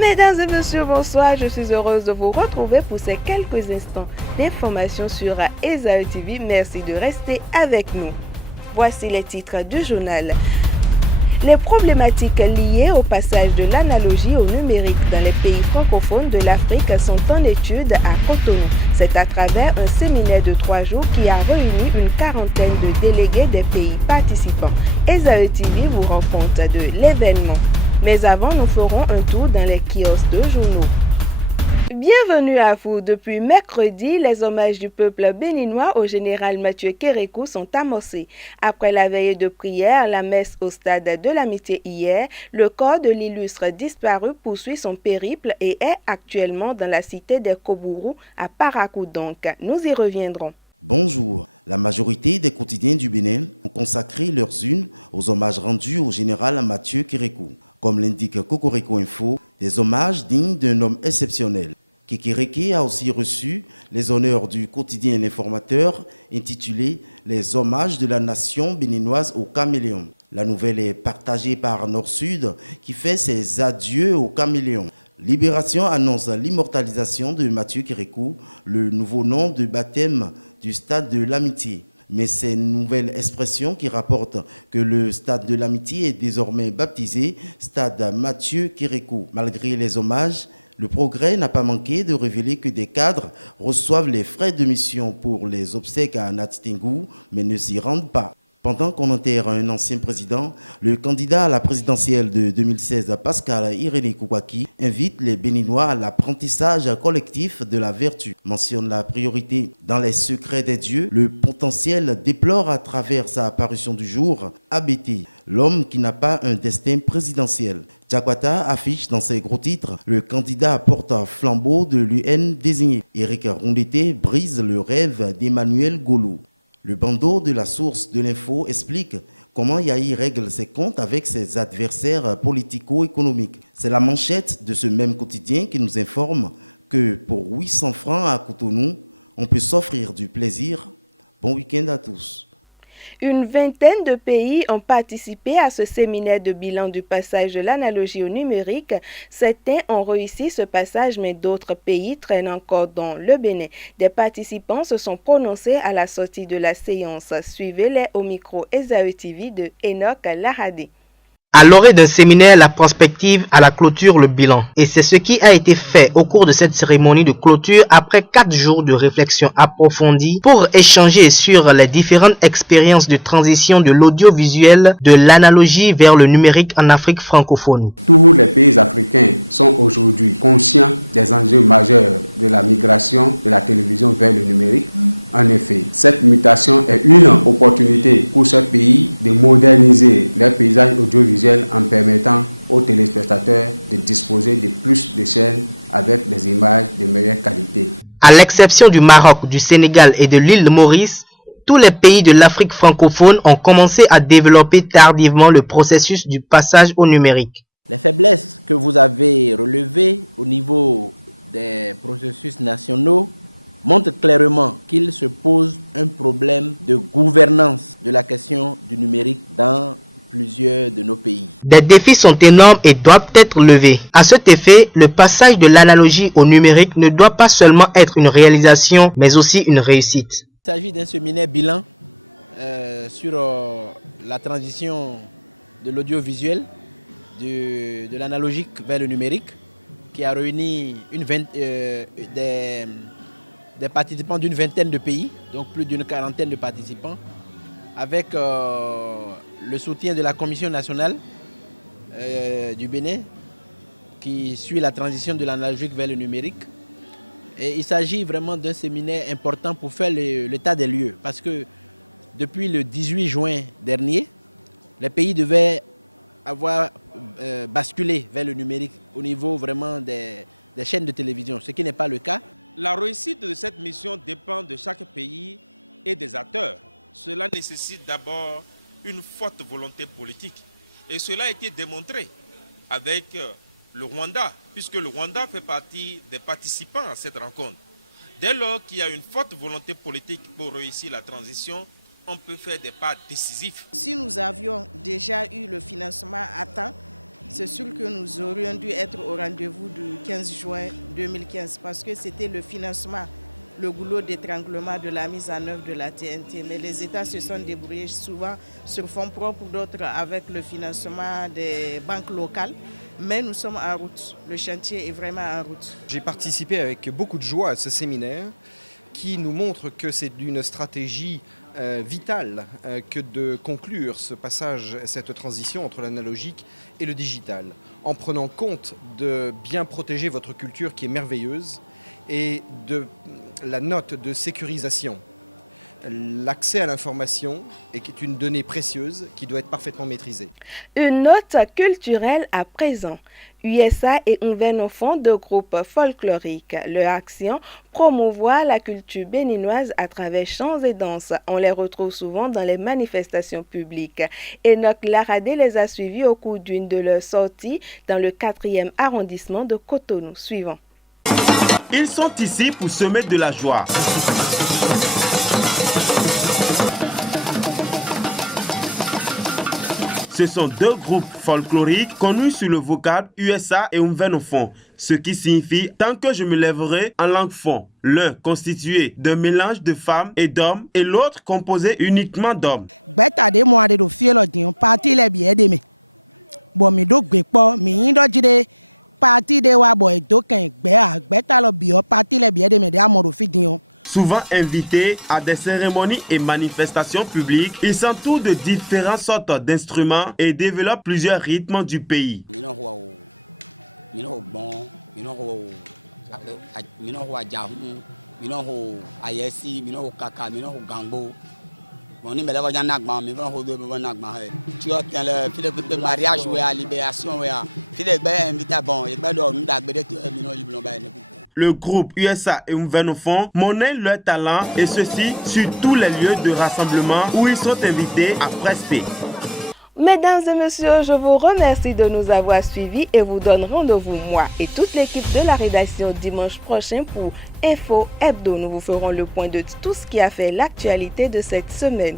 Mesdames et messieurs, bonsoir. Je suis heureuse de vous retrouver pour ces quelques instants d'information sur Esaü TV. Merci de rester avec nous. Voici les titres du journal. Les problématiques liées au passage de l'analogie au numérique dans les pays francophones de l'Afrique sont en étude à Cotonou. C'est à travers un séminaire de 3 jours qui a réuni une quarantaine de délégués des pays participants. Esaü TV vous rend compte de l'événement. Mais avant, nous ferons un tour dans les kiosques de journaux. Bienvenue à vous. Depuis mercredi, les hommages du peuple béninois au général Mathieu Kérékou sont amorcés. Après la veillée de prière, la messe au stade de l'Amitié hier, le corps de l'illustre disparu poursuit son périple et est actuellement dans la cité des Kobourou à Paracoudonk. Nous y reviendrons. Bonjour. La majorité des quotidiens du Bénin ont consacré leurs unes aux hommages rendus au général Mathieu Kérékou. Comme l'indique Cocorico Info, des hommages dignes d'un homme exceptionnel. Kékéréké a aussi reçu les honneurs du quotidien L'Informateur intitulé « Les hommages de la nation béninoise au caméléon ». La nouvelle est partagée par Nord-Sud qui fait ses adieux au caméléon. Libération annonce l'immortalisation de Mathieu Kérékou, le nouveau nom de baptême du stade de l'Amitié. Mais c'est une nouvelle expression qui rapporte que le stade de l'Amitié est désormais baptisé stade Mathieu Kérékou. Malgré les hommages, le progrès n'a pas manqué de révéler que des cadres reçoivent les frais de mission pour les obsèques à Natitingou, mais ne s'y rendent pas. Pendant qu'on enterre un ancien président, le candidat à la présidentielle de 2016, Pascal Irénée Koukwaki, invite les Béninois à l'apprentissage collectif de la vertu. Mentionne la priorité dans les secrets des dieux. Le potentiel déplore à travers sa parution du jour, ABT, l'homme qui n'a pas un destin présidentiel. Tchakwata affiche dans ses gros titres le candidat porte-flambeau de l'UN désigné. Éric Rondeté brise le rêve d'Emmanuel Golou. Le bandeau de la source de l'info explique comment Yahi règle ses comptes avec ses adversaires politico-économiques. C'est la manchette de ce même quotidien qui nous informe que pour 800 francs à Cotonou, on peut s'offrir du plaisir. Bon week-end à tous. Une vingtaine de pays ont participé à ce séminaire de bilan du passage de l'analogie au numérique. Certains ont réussi ce passage, mais d'autres pays traînent encore dans le Bénin. Des participants se sont prononcés à la sortie de la séance. Suivez-les au micro Esaü TV de Enoch Lahadi. À l'orée d'un séminaire, la prospective à la clôture, le bilan. Et c'est ce qui a été fait au cours de cette cérémonie de clôture après 4 jours de réflexion approfondie pour échanger sur les différentes expériences de transition de l'audiovisuel de l'analogie vers le numérique en Afrique francophone. Tous les pays africains sont aujourd'hui conscients des enjeux majeurs de la migration de la télévision vers le numérique. En effet, cette mutation est une opportunité pour ce pays de moderniser leur paysage audiovisuel en permettant aux téléspectateurs de disposer de plus de chaînes avec des images de meilleure qualité. À l'exception du Maroc, du Sénégal et de l'île de Maurice, tous les pays de l'Afrique francophone ont commencé à développer tardivement le processus du passage au numérique. Les faiblesses que vous avez relevées au niveau des processus nationaux montrent clairement qu'il se pose un problème de gouvernance de la question du numérique dans plusieurs de nos pays. Des défis sont énormes et doivent être levés. À cet effet, le passage de l'analogie au numérique ne doit pas seulement être une réalisation, mais aussi une réussite. Il s'agit d'un séminaire bilan sur la transition de l'audiovisuel, de l'analogique vers le numérique, qui a réuni des participants d'une vingtaine de pays, donc plus d'une quarantaine de participants, avec le soutien de la Commission nationale du Bénin, qui suit la transition de l'analogique vers le numérique. Et il s'agit vraiment d'un séminaire important pour faire l'état des lieux, parce que depuis le 18 juin dernier, les pays devaient avoir basculé vers le numérique au niveau vraiment des chaînes de télévision, ce qui n'est pas le cas. La réussite de cette mission dépend de chaque pays et des acteurs. Cela nécessite d'abord une forte volonté politique. Et cela a été démontré avec le Rwanda, puisque le Rwanda fait partie des participants à cette rencontre. Dès lors qu'il y a une forte volonté politique pour réussir la transition, on peut faire des pas décisifs. Si nous avions déjà eu le financement à temps, C'est sûr que nous aurions dû être au rendez-vous du 15 juin 2015 parce que c'était le financement, le goulot d'étranglement de la mise en œuvre de la TNT. Mais les États se sont débrouillés souvent sur fonds propres, d'autres avec le financement des banques locales. Mais nous sommes en route. Le chantier est vraiment en route. J'ai participé avec beaucoup de joie à ce séminaire qui nous montre que c'est d'une stratégie vitale que de conclure ce passage, cette transition entre l'analogique et le digital, en prenant compte de bien protéger votre culture qui est merveilleuse et de la note de sécurisation. L'accès à l'information est une donnée précieuse qui doit être parfaitement maîtrisée. Une note culturelle à présent. USA et Unven font deux groupes folkloriques. Leur action promouvoir la culture béninoise à travers chants et danses. On les retrouve souvent dans les manifestations publiques. Enoch Laradé les a suivis au cours d'une de leurs sorties dans le 4e arrondissement de Cotonou. Suivant. Ils sont ici pour semer de la joie. Ce sont deux groupes folkloriques connus sur le vocable USA et Unvenofon, ce qui signifie « tant que je me lèverai en langue fon ». L'un constitué d'un mélange de femmes et d'hommes et l'autre composé uniquement d'hommes. Souvent invités à des cérémonies et manifestations publiques, ils s'entourent de différentes sortes d'instruments et développent plusieurs rythmes du pays. Le groupe USA et Unvenofon monnaient leur talent et ceci sur tous les lieux de rassemblement où ils sont invités à prester. Mesdames et messieurs, je vous remercie de nous avoir suivis et vous donne rendez-vous moi et toute l'équipe de la rédaction dimanche prochain pour Info Hebdo. Nous vous ferons le point de tout ce qui a fait l'actualité de cette semaine.